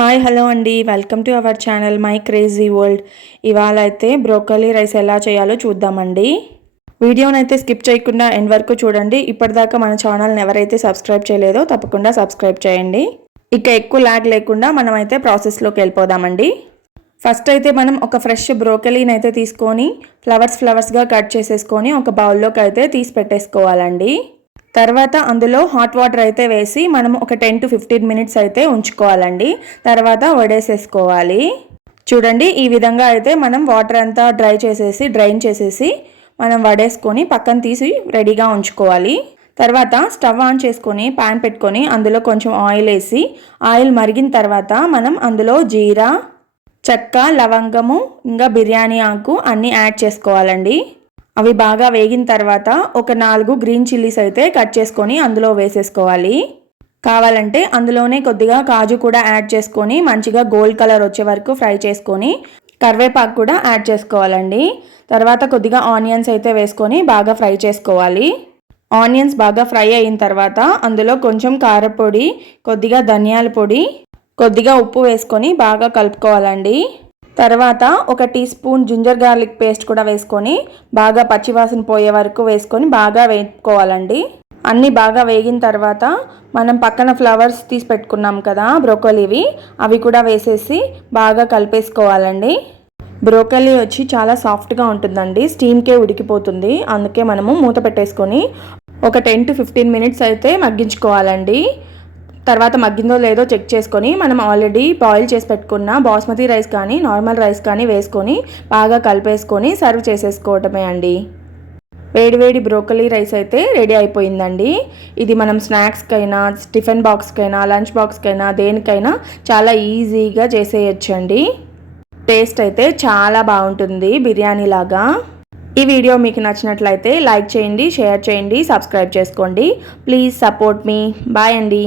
Hi hello అండి, welcome to our channel my crazy world. ఇవాళ అయితే బ్రోకలీ రైస్ ఎలా చేయాలో చూద్దామండి. వీడియోనైతే స్కిప్ చేయకుండా ఎండ్ వరకు చూడండి. ఇప్పటిదాకా మన ఛానల్ని ఎవరైతే సబ్స్క్రైబ్ చేయలేదో తప్పకుండా సబ్స్క్రైబ్ చేయండి. ఇక ఎక్కువ లాగ్ లేకుండా మనమైతే ప్రాసెస్లోకి వెళ్ళిపోదామండి. ఫస్ట్ అయితే మనం ఒక ఫ్రెష్ బ్రోకలీని అయితే తీసుకొని ఫ్లవర్స్గా కట్ చేసేసుకొని ఒక బౌల్లోకి అయితే తీసి పెట్టేసుకోవాలండి. తర్వాత అందులో హాట్ వాటర్ అయితే వేసి మనం ఒక 10 to 15 మినిట్స్ అయితే ఉంచుకోవాలండి. తర్వాత వడేసేసుకోవాలి. చూడండి, ఈ విధంగా అయితే మనం వాటర్ అంతా డ్రైన్ చేసేసి మనం వడేసుకొని పక్కన తీసి రెడీగా ఉంచుకోవాలి. తర్వాత స్టవ్ ఆన్ చేసుకొని ప్యాన్ పెట్టుకొని అందులో కొంచెం ఆయిల్ వేసి ఆయిల్ మరిగిన తర్వాత మనం అందులో జీరా, చెక్క, లవంగము, ఇంకా బిర్యానీ ఆకు అన్నీ యాడ్ చేసుకోవాలండి. అవి బాగా వేగిన తర్వాత ఒక 4 గ్రీన్ చిల్లీస్ అయితే కట్ చేసుకొని అందులో వేసేసుకోవాలి. కావాలంటే అందులోనే కొద్దిగా కాజు కూడా యాడ్ చేసుకొని మంచిగా గోల్డ్ కలర్ వచ్చే వరకు ఫ్రై చేసుకొని కరివేపాకు కూడా యాడ్ చేసుకోవాలండి. తర్వాత కొద్దిగా ఆనియన్స్ అయితే వేసుకొని బాగా ఫ్రై చేసుకోవాలి. ఆనియన్స్ బాగా ఫ్రై అయిన తర్వాత అందులో కొంచెం కారపొడి, కొద్దిగా ధనియాల పొడి, కొద్దిగా ఉప్పు వేసుకొని బాగా కలుపుకోవాలండి. తర్వాత ఒక teaspoon ginger garlic paste కూడా వేసుకొని బాగా పచ్చివాసన పోయే వరకు వేసుకొని బాగా వేపుకోవాలండి. అన్నీ బాగా వేగిన తర్వాత మనం పక్కన ఫ్లవర్స్ తీసి పెట్టుకున్నాం కదా బ్రోకలీవి, అవి కూడా వేసేసి బాగా కలిపేసుకోవాలండి. బ్రోకలీ వచ్చి చాలా సాఫ్ట్గా ఉంటుందండి, స్టీమ్కే ఉడికిపోతుంది. అందుకే మనము మూత పెట్టేసుకొని ఒక 10 to 15 మినిట్స్ అయితే మగ్గించుకోవాలండి. తర్వాత మగ్గిందో లేదో చెక్ చేసుకొని మనం ఆల్రెడీ బాయిల్ చేసి పెట్టుకున్న బాస్మతి రైస్ కానీ నార్మల్ రైస్ కానీ వేసుకొని బాగా కలిపేసుకొని సర్వ్ చేసేసుకోవటమే అండి. వేడివేడి బ్రోకలీ రైస్ అయితే రెడీ అయిపోయిందండి. ఇది మనం స్నాక్స్కైనా, టిఫిన్ బాక్స్కైనా, లంచ్ బాక్స్కైనా, దేనికైనా చాలా ఈజీగా చేసేయచ్చండి. టేస్ట్ అయితే చాలా బాగుంటుంది, బిర్యానీ లాగా. ఈ వీడియో మీకు నచ్చినట్లయితే లైక్ చేయండి, షేర్ చేయండి, సబ్స్క్రైబ్ చేసుకోండి. Please support me. బాయ్ అండి.